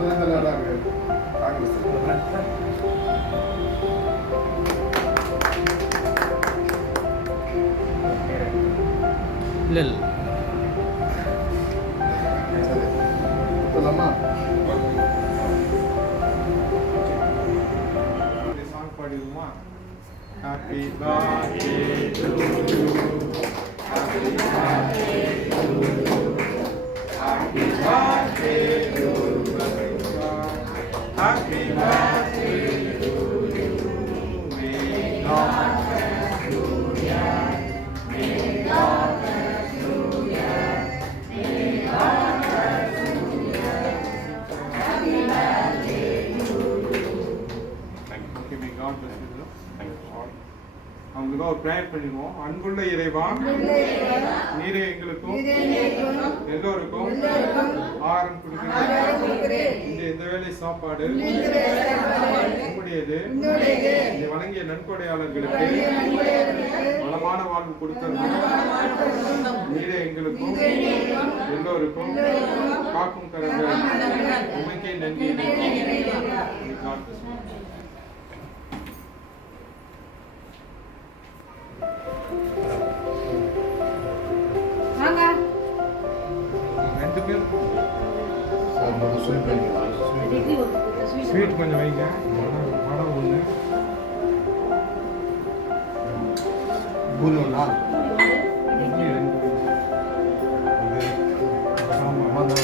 துணை தலைவராக இருக்கு காங்கிரஸ். இல்லை சொல்லலாமா? சாங் பாடிடுவோமா? Happy birthday to you, happy birthday to you, happy birthday to you, happy birthday to you. May God bless you, may God bless you, may God bless you, happy birthday to you. Thank you. Okay, may God bless you. Thank you all. அவங்களுக்காக ஒரு prayer பண்ணிடுவோம். அன்புள்ள இறைவா, நீரே எங்களுக்கும் எல்லோருக்கும் ஆகாரம் கொடுக்கிறேன். இந்த வேளை சாப்பாடு உம்முடையது. இதை வழங்கிய நன்கொடையாளர்களுக்கு வளமான வாழ்வு கொடுத்தது. நீரே எங்களுக்கும் எல்லோருக்கும் காக்கும் கரங்கள். உமக்கே நன்றி. God bless you. ரெண்டு பேரும் சார் முதல் ஸ்வீட் பண்ணிக்கலாம். ஸ்வீட் கொஞ்சம் வைங்க. படம் ஒன்று பூரி ஒன்றா? இட்லி ரெண்டு ஆமாம்.